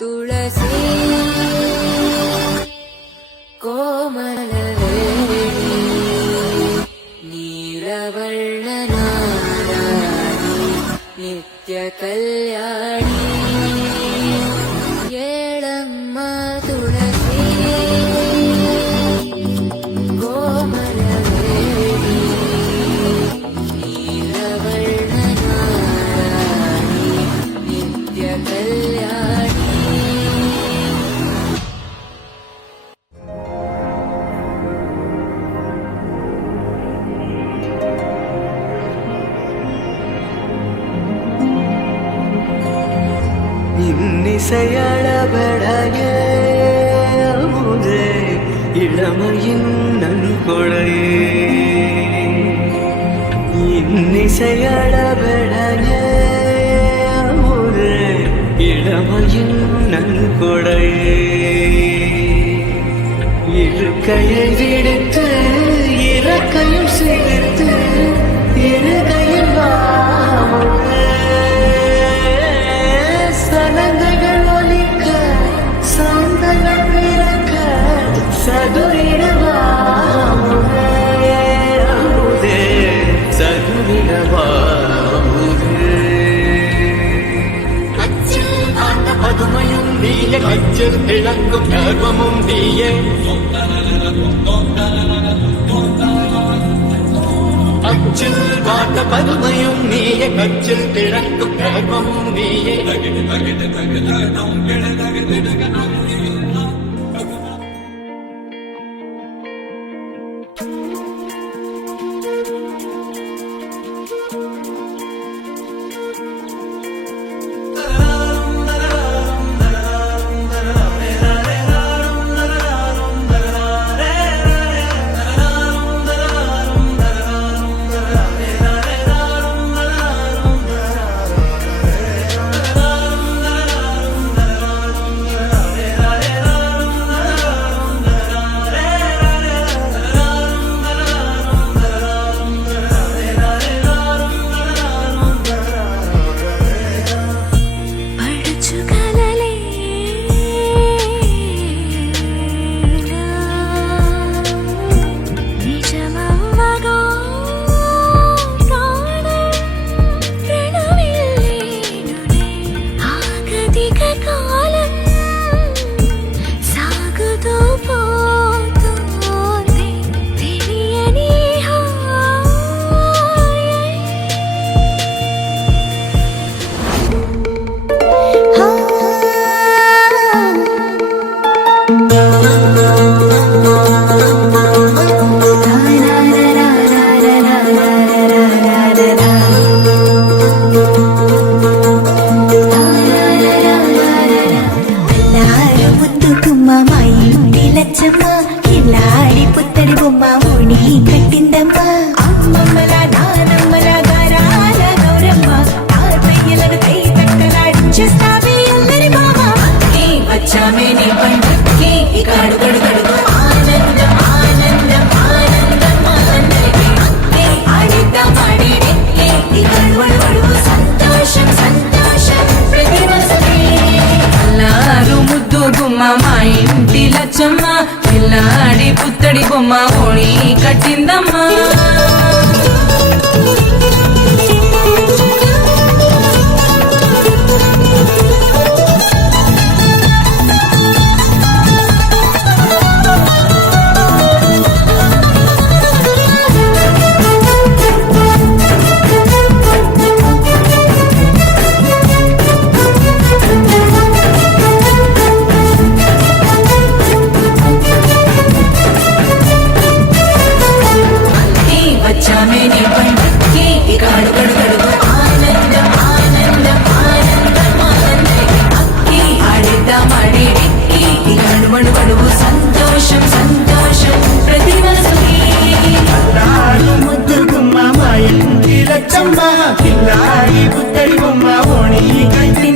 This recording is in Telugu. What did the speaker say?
ತುಳಸಿ ಕೋಮಲವೇಣಿ ನೀಲವರ್ಣನಾರಾಣಿ ನಿತ್ಯ ಕಲ್ಯಾಣಿ ಏಳಮ್ಮ ತುಳಸಿ ಕೋಮಲವೇಣಿ ನೀಲವರ್ಣನಾರಾಣಿ ನಿತ್ಯ ಕಲ್ಯಾಣಿ. இன்னிசையள பெடையே அமுதே இளமையின் நன்கொடையே இன்னிசையள பெடையே அமுதே இளமையின் நன்கொடையே இருக்கையை விடுத்து இறக்கையும் சேர்த்து இருகையில் சனங்கள் ஒலிக்க சந்தங்கள் பிறக்க சதுரிடவாமுதே சதுரிடவாமுதே பதுமையும் நீய கச்சில் திளங்கும் கர்வமும் நீய அச்சில் காட்ட பதுமையும் நீய கச்சில் திளங்கும் கர்வமும் நீயே కిల్లాడి పుత్తడి బొమ్మ ముడి కట్టిందమ్మ అమ్మమ్మల నానమ్మల గారాల గౌరమ్మ తాతయ్యలను కై తట్టలాడించేస్తావే అల్లరి బావ వచ్చామే నీ పండక్కి ఇక అడుగడు గడుగు ఆనందం ఆనందం ఆనందం అందరికీ ఆడిద్దాం ఆడి ఇక అడుగడు సంతోషం సంతోషం ప్రతి మనసుకి అల్లారు ముద్దు గుమ్మ మా ఇంటి లచ్చమ్మ కిల్లాడి పుత్తడి బొమ్మ ఓణి కట్టిందమ్మా సంతోషం సంతోషం ప్రతి మనసుకి ముద్దు గుమ్మ మా ఇంటి లచ్చమ్మ కిల్లాడి పుత్తడి బొమ్మ ఓణి కట్టి